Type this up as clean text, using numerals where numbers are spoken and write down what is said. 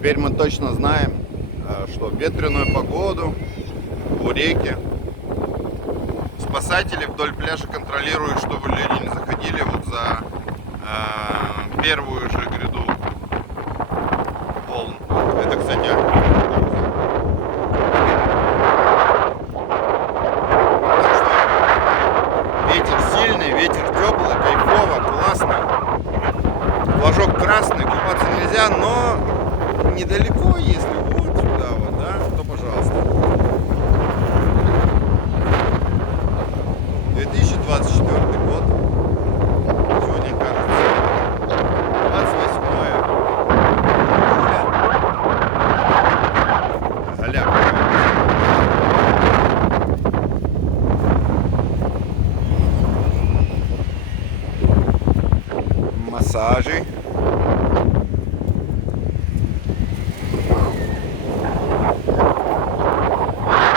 Теперь мы точно знаем, что в ветреную погоду у реки спасатели вдоль пляжа контролируют, чтобы люди не заходили вот за первую же гряду волн. Это, кстати, ветер сильный, ветер теплый, кайфово, классно. Флажок красный, купаться нельзя, но недалеко, если вот сюда вот, да, то пожалуйста. 2024 год.